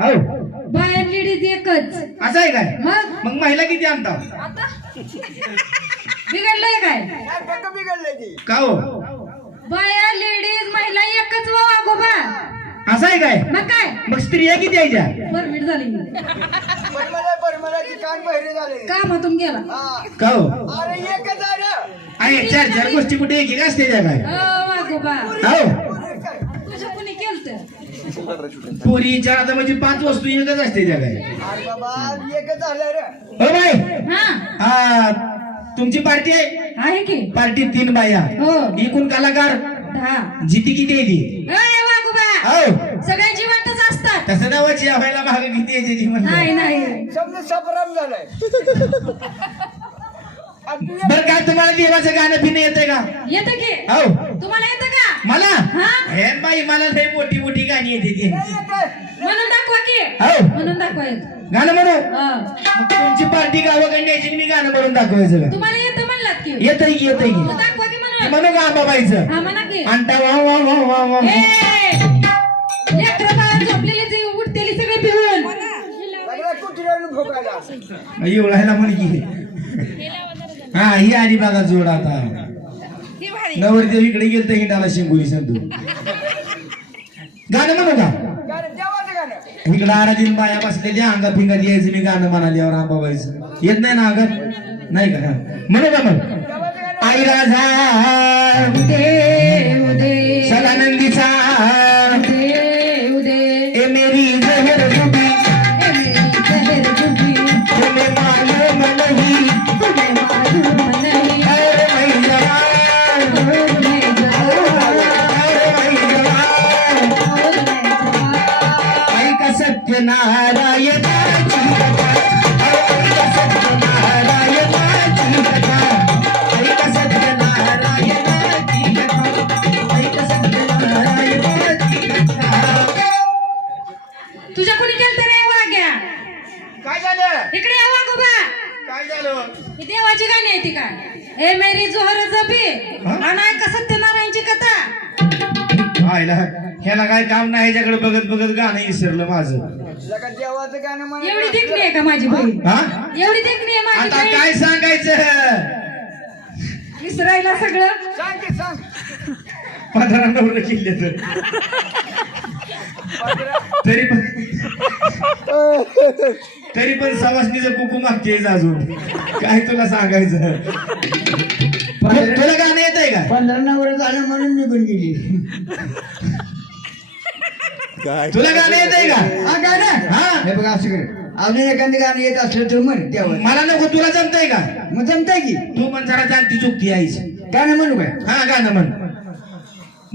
हो बाहेर लेडीज एकच. असं आहे काय? मग? मग महिला किती आणता? आता? बिघडलंय काय? का हो? बाया लेडीज महिला एकच वा वागोबा असं आहे काय? मग काय? मग स्त्रिया किती यायच्या? परमिट झाली. परमला परमलाची कान बहिरे झाले का मग तुम गेला. हा. का हो? अरे एकच आहे ना. आहे चार चार गोष्टी कुठे एक एक असते त्या काय? हो? केलत पोरीच्या आता म्हणजे पाच वस्तू एकच असते त्या काय? अरे बाबा एकच झालं रे. हो बाई. हा. हा तुमची पार्टी आहे? आहे की. पार्टी तीन बाया. हो. एकूण कलाकार. दहा. जिती किती आहे ती अय वागोबा हो. सगळे जिवंतच असतात. तसं नावाची व्हायला भाग किती यायची ती म्हणलं. नाही नाही. समजा सफराम झालाय. आणि तू बरं काय तुम्हाला देवाचं गाणं पिणं येतंय का? येतं की. हो. तुम्हाला येतं का? मला? हा? हे बाई मला लय मोठी मोठी गाणी येते ती. येत. म्हणून दाखवा की. हो. म्हणून दाखवा येतं. गाणं म्हणू? हा. मग तुमची पार्टी गावाकडे न्यायची आणि मी गाणं म्हणून दाखवायचं का? तुम्हाला येतं म्हणलात की. येतंय की येतंय की. मग दाखवा की म्हणून. म्हणू का बाबाईचं हा म्हणा की. अंटा वा वा वा वा वा लेकरं बाळ झोपलेली जी उठतेली सगळे पिऊन. एवढायला मुलगी हा ही आली बघा जोड आता. नवरदेव इकडे गेल तर हिंडाला शिंगोली संधू गाणं म्हणू का? इकडं आराधीन बाया बसलेल्या अंगा फिंगात यायचं मी गाणं म्हणाल्यावर आंबाबाईचं येत नाही ना अंगात? नाही का. म्हणू का मग आई राजा गाणं विसरलं माझं. लगा देवाचं गाणं म्हणा एवढी देखणी आहे का माझी बहीण? हा? एवढी देखणी आहे माझी आता बहीण? काय सांगायचं? विसरायला सगळं? सांग की सांग पंधरा नवरं केले तर. तरी पण तरी पण सवासनीचं कुकू मागते अजून. काय तुला सांगायचं? तु- तुला गाणं येत आहे का? पंधरा नवर झालं म्हणून निघून गेली. तुला गाणं येत आहे का? हा गाणं? हा. हे बघा असं कर. अजून एखादं गाणं येत असलं तर म्हण देवा. मला नको तुला जमतंय का? मग जमताय की. तू पण जरा जाणती चुकती आईच गाणं म्हणू काय हा गाणं म्हण.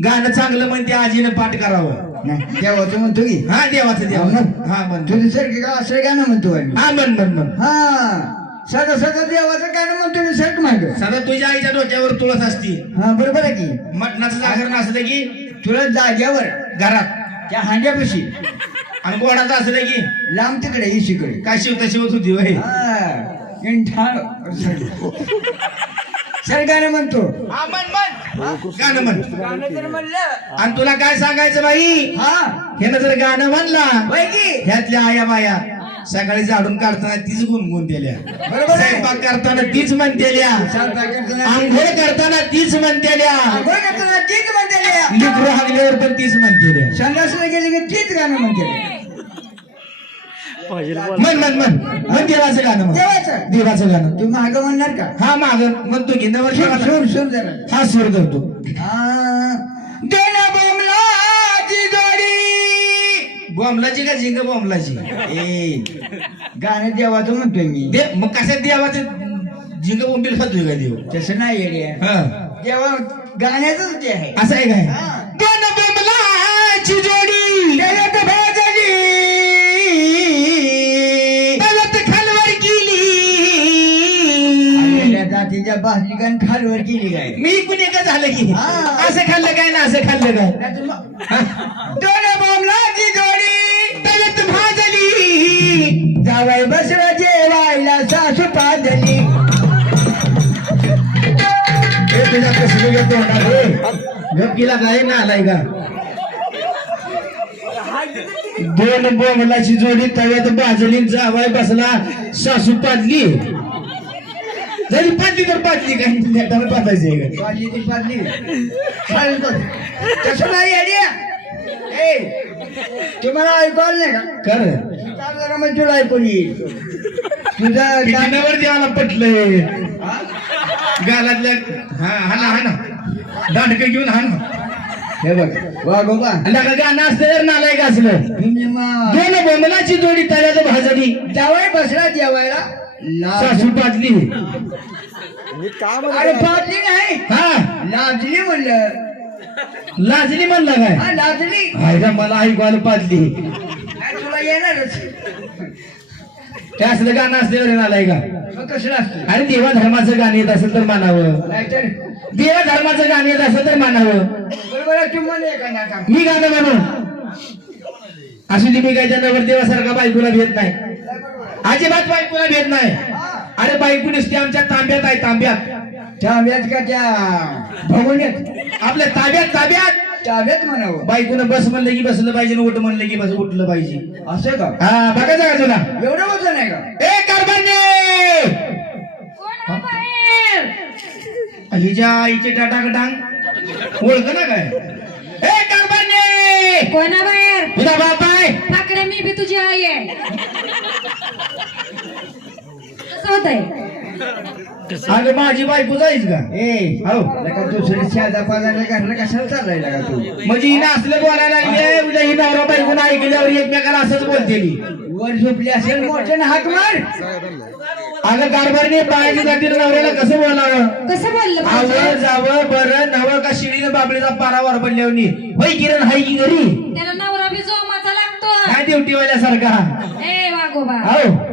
गाणं चांगलं म्हणते आजीनं पाठ करावं. नाही देवाचं म्हणतो की. हा देवाचं देवा. हा म्हण. तुझं सारखं का असं गाणं म्हणतो आम्ही? हा म्हण म्हण म्हण. हा. सदा सदा देवाचं गाणं म्हणतो मी सारखं माग. सदा तुझ्या आईच्या डोक्यावर तुळस असती. हा बरोबर आहे की. मटणाचं जागर नसलं की तुला जाग्यावर. घरात. त्या हांड्यापाशी आणि गोडाचं असलं की लांब तिकडे इशीकडे काय शिवता शिवत होती वय हा. सर गाणं म्हणतो. गाणं म्हण. गाणं तर म्हणलं. आणि तुला काय सांगायचं बाई? हा. ह्यानं जर गाणं म्हणला ह्यातल्या आया बाया सकाळी झाडून काढताना तीच गुणगुण दिल्या. स्वयंपाक करताना तीच म्हणतेल्या आंघोळ करताना तीच म्हणतेल्या तीच म्हणते लिकरू हागल्यावर पण तीच म्हणतेल्या संडासला गेले की तीच गाणं म्हणते म्हण म्हण म्हण. म्हण देवाचं गाणं देवाचं? देवाचं गाणं. तू माग म्हणणार का? हा माग म्हणतो की नवर जरा हा सूर धरतो. हा. जोडी बॉम्बलाची का झिंग बॉम्बलाची ए गाणं देवाचं म्हणतोय मी. दे मग कशा देवाचं? झिंग बोंबील खातोय का देव? तसं नाही येडे हा. देवा गाण्याचंच ते आहे. असं आहे काय? हा. दोन बोंबलाची जोडी. त्याच्यात भाजली. तलत खालवर केली. जातीच्या खालवर केली काय? मी कुणी का झालं की? हा. असं खाल्लं काय ना असं खाल्लं काय? दोन जावाय बसला जेवायला सासू पाजली. हे तुझ्या कसं घेतो गपकीला काय ना आलाय का? दोन बोंबलाची जोडी तव्यात भाजली जावाय बसला सासू पाजली. जरी पाजली तर पाजली काही नेटाला पाजायची? पाडली ती बघ. तसं नाही ए तुम्हाला ऐकू आलं नाही का? कर काय जरा मग तुला ऐकून येईल. तुझं किती गाणं- नवर द्यायला पटलंय हा? गालातल्या हा हा ना हा ना. दांडकं घेऊन हा ना. हे बघ वागोबा आणि का गाणं असतं तर नालायक असलं. दोन बोंबलाची जोडी तव्यात भाजली. बसला जेवायला. सासू पाजली. अरे पाडली नाही. हा. लाजली म्हणलं. लाजली म्हणला काय? हा लाजली मला ऐकवायला पाजली काय तुला येणारच. ते असलं गाणं असल्यावर नालाय का? मग कसं असतं अरे देवा धर्माचं गाणं येत असेल तर मानावं. नाहीतर? देवा धर्माचं गाणं येत असेल तर मानावं. बरोबर आहे, तू म्हणे का नाका मी गाणं म्हणू. असू दे मी काय त्या नवरदेवासारखा बायकोला भेट नाही. अजिबात बायकोला भेट नाही. अरे बायको नुसती आमच्या तांब्यात आहे तांब्यात. ताब्यात का त्या? भगवण्यात. आपल्या ताब्यात ताब्यात. ताब्यात म्हणावं. बायकोनं बस म्हणलं की बसलं पाहिजे उठ म्हणलं की बस उठलं पाहिजे. असं का? हा बघायचं का तुला? एवढं वजन आहे का? ए आहे बाहेर? हिच्या आईचे टाटा डांग ओळख ना काय? ए कारभांडे कोण आहे बाहेर? तुझा बाप आहे? ठाकरे मी बी तुझी आई आहे. कसं होतंय? अगं माझी बायको जाईच का? ए हो. लका दुसरी साधा पाजाला घातलं कशाला चाललाय लगा तू? म्हणजे हिनं असलं बोलायला लागले उद्या ही नवरा बायकोन ऐकल्यावर एकमेकाला असंच बोलते वर झोपली असेल मोठ्यानं हाक मार. अगं कारभारने बाळाची जातील नवऱ्याला कसं बोलावं? कसं बोललं आवं पाहिजे जावं बरं नवं का शिडीनं बाबळीचा पारावर पडल्यावनी होय किरण हाय की घरी? त्याला नवरा बी जोमाचा लागतो काय ड्युटीवाल्यासारखा ए वागोबा हो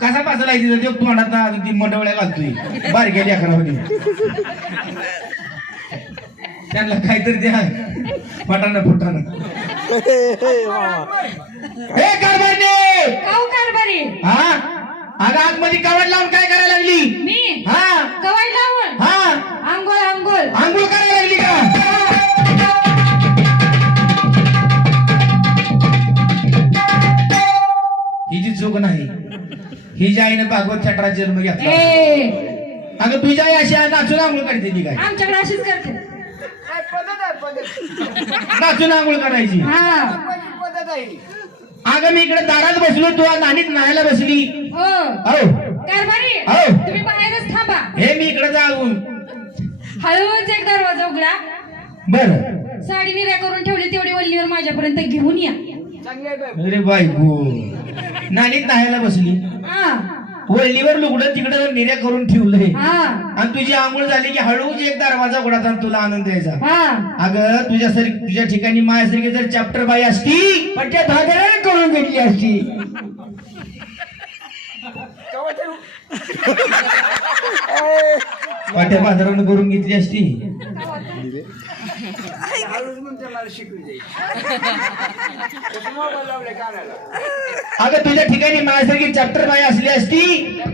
कसा बसला तिथं? ते तोंडात ती मंडवळ्या घालतोय. बारक्या लेकरामध्ये त्यांना काहीतरी द्या. फटानं फुटानं हे कारभारने! काऊ कारभारी? हा? अगं आतमध्ये कवड लावून काय करायला लागली? मी? हा? कवाय लावून? हा? आंघोळ आंघोळ. आंघोळ करायला लागली का? हिची चूक नाही हिच्या आईनं भागवत छटरा जन्म घेतला. अगं तुझ्या आई अशी आहे, नाचून आंघोळ करते ती काय? आमच्याकडे अशीच करते. नाचून आंघोळ हा. आहे? अगं मी इकडे दारात बसलो तू आज नाणीत न्हायला बसली. हो. हो. हो. तुम्ही बाहेरच थांबा. हे मी इकडे जाऊन. हळूच एक दरवाजा उघडा. बर. साडी निर्या करून ठेवली तेवढी वल्लीवर माझ्यापर्यंत घेऊन या. बाई. अरे बायको. नाणीत न्हायला बसली. हा. वळलीवर लुगडं तिकडं निर्या करून ठेवलंय. हा. आणि तुझी आंघोळ झाली की हळूच एक दरवाजा उघडाचा आणि तुला आनंद द्यायचा हा. अगं तुझ्यासारखी तुझ्या ठिकाणी माझ्यासारखी जर चॅप्टर बाई असती पण त्या धाग्याला करून घेतली असती. वाट्या बाजारानं करून घेतली असती. हळूच म्हणते मला शिकवी दे तसं मोबाईल लावले कानाला अगं तुझ्या ठिकाणी माझ्यासारखी चॅप्टर बाई असली असती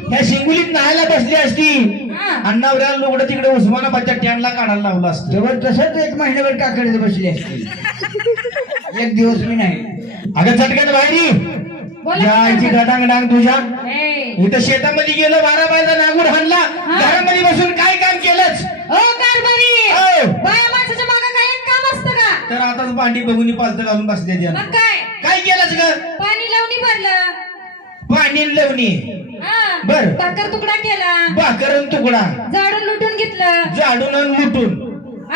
ह्या शिंगुलीत न्हायला बसली असती. आणि नवऱ्याला लुगडं तिकडे उस्मानाबादच्या टॅनला काढायला लावलं असतं. तेव्हा तसंच एक महिन्याभर काकडे बसली असती. एक दिवस मी नाही. अगं चटक्यात बाहेरी या आईची डांग तुझ्या. इथं शेतामध्ये गेलं बारा बायचा नागूर हाणला घरामध्ये बसून काय काम केलंच ओ कारभारी हो. बाया माणसाच्या मागं काय एक काम असतं आताच भांडी बघून पालत घालून बसले मग काय? काय केलंच ग? पाणी लावणी भरलं. पाणी लवणी. हा. बर. भाकर तुकडा केला. भाकरन तुकडा. झाडून लुटून घेतलं. आणि लुटून.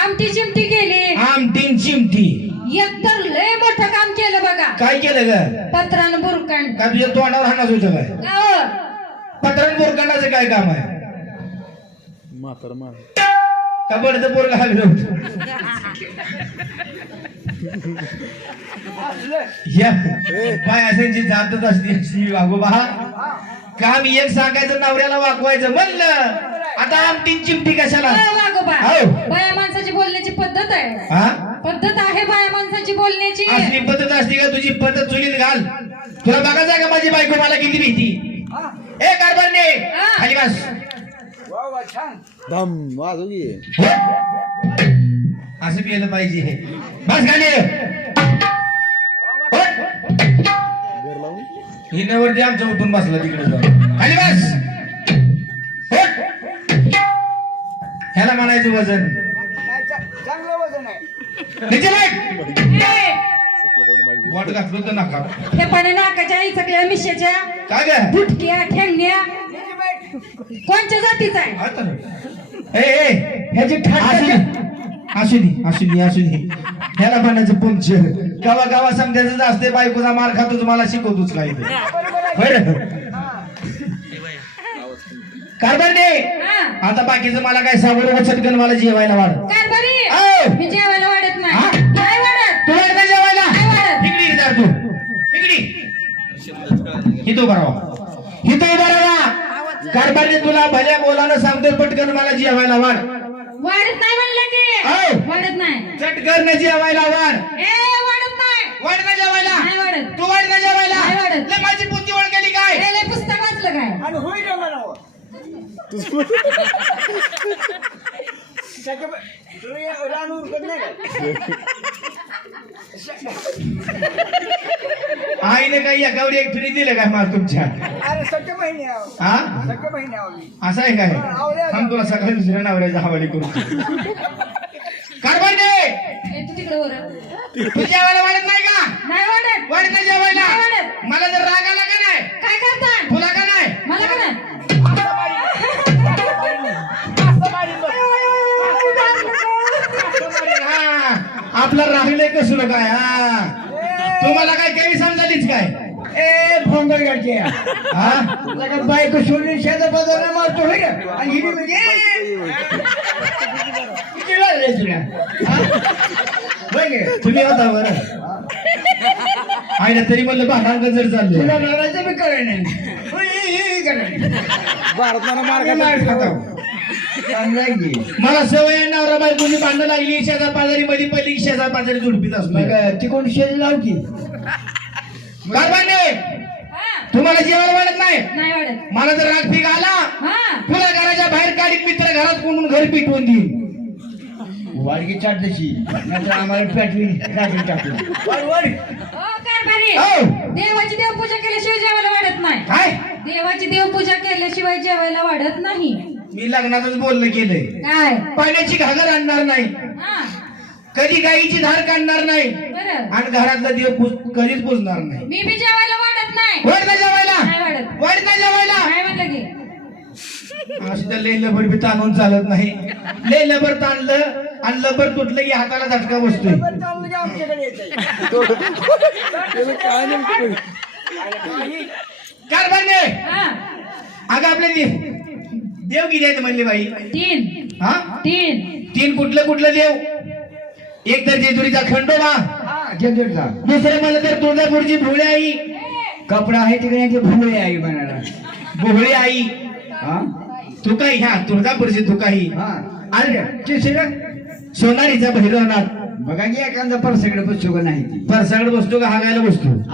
आमटी चिमटी केली. आमटीन चिमटी. एकतर लय मोठं काम केलं बघा. काय केलं ग? पत्रानं बुरकण काय तुझ्या तोंडावर हाणाच होतं काय? पत्रान बोरकांडाचं काय काम आहे? का बडचं पोरग हागलं होतं? असलं या काय असायची जातच असते वागोबा काम एक सांगायचं नवऱ्याला वाकवायचं म्हणलं? आता आमटीन चिमटी कशाला? वागोबा हो. बाया माणसाची बोलण्याची पद्धत आहे. हा? पद्धत आहे बाया माणसाची बोलण्याची. असली पद्धत असते का तुझी पद्धत चुलीत घाल? तुला बघायचं आहे का माझी बायको मला किती भीती? हा ए कारभारने हा. खाली बस. वा वा छान. धम वाजू हो. असं केलं पाहिजे बस खाली हिनेवरती आमच्या उठून बसला तिकडे जाऊन. खाली बस. होट. ह्याला म्हणायचं वजन. चांगलं वजन आहे वाट घातलं तर नका. हे पण नाकाच्या इचकल्या मिश्याच्या काय ग? फुटक्या ठेंगण्या. कोणत्या जातीचा आहे? ह्याची ठाट दे असू दे ह्याला म्हणायचं पंक्चर गावा गावा समजायचं असते बायकोचा मार खातोच मला शिकवतोच काय ते. बरोबर आहे. होय रे? कारभांडे हा. आता बाकीचं मला काय सांगू चटकन मला जेवायला वाढ. जेवायला वाढत? नाही. तुला जेवायला? इकडे तू. इकडे हितो बरावा हितो बरावा कारभारी तुला भल्या बोलानं सांगतो पटकन मला जेवायला वाढ. वाढत नाही वाढत नाही. चटकन जेवायला वाढ ए वाढत नाही. वाढ ना जेवायला. नाही वाढत. तू वाढ ना जेवायला. नाही वाढत. लय माझी बुद्धी वळ गेली काय? ए, लय पुस्तक वाचलं काय? आणि होईल रे म्हणावं. त्याच्या ब- तुला हे रान उरकत नाही का? आईने काही? एकावर एक फ्री दिलं काय मला तुमच्या? अरे सख्या बहिणी आहो. हा? सख्या बहिणी आहो मी. असं आहे काय? थांब तुला सकाळी दुसऱ्या नवऱ्याचा हवाली करू कारभांडे ए, तू तिकडे वर. तू जेवायला वाढत नाही का? नाही वाढत. वाढत नाही जेवायला? नाही वाढत. मला जर राग आला का नाही? काय करता? तुला का नाही? मला का नाही? हा, आपलं राहिले कसं काय हा? तुम्हाला काय काही समजालीच काय? ए भोंगर गाडचे हा? बायको सोडली शेजा बाजारला मारतो होय का? आणि हिने म्हणजे किती लागले तुला? हा? होय? तुम्ही होता बरं. आहे ना तरी म्हणलं भांडांक जर चाललं. तुला लढायचं बी करायला नाही. होय, हे, हे, हे करायला. आम्ही मार खातो. चांगलं आहे की. मला सवय नवरा बायकोनी भांडणं लागली शेजार पाजारी मध्ये पहिली की शेजार पाजारी झुडपीत असतो ती कोण शेज लाव तुम्हाला जेवायला वाढत नाही? वाढत. मला जर राग पीक आला हा. तुला घराच्या बाहेर काढीत मित्र घरात कोणून घर पिटवून देईल? वाडगी चाट तशी. नाहीतर आम्हाला पॅटवी राखी टाकू ओ कारभारी. हो. देवाची देवपूजा केल्याशिवाय जेवायला वाढत नाही. काय? देवाची देवपूजा केल्याशिवाय जेवायला वाढत नाही. मी लग्नातच बोलणं केलंय. काय? पाण्याची घागर आणणार नाही. हा. कधी गाईची धार काढणार नाही. बरं. आणि घरातला देव पुज- कधीच पुजणार नाही. मी बी जेवायला वाढत नाही. वाढ ना जेवायला. नाही वाढत. वाढ ना जेवायला. काय म्हणलं की. असं तर लय लबर बी ताणून चालत नाही. लय लबर ताणलं आणि लबर तुटलं की हाताला झटका बसतोय. आमच्याकडे येतंय. कारभांडे हा. अगं आपले दे- देव किती आहेत म्हणले बाई. तीन. हा? तीन. तीन कुठलं कुठलं देव? एक तर जेजुरीचा खंडोबा हा, जेजूरचा. दुसरं म्हणलं तर तुळजापूरची भोळे आई. कपडा आहे तिकडे यांचे भुवळे आहे म्हणाला भोळे आई. हा? तुकाई ह्या तुळजापूरची तुकाई. हा. तिसरं सोनारीचा भैरवनाथ. बघा की एखादा परसकडे बसतो का नाही ती? परसागड बसतो का? हागायला बसतो.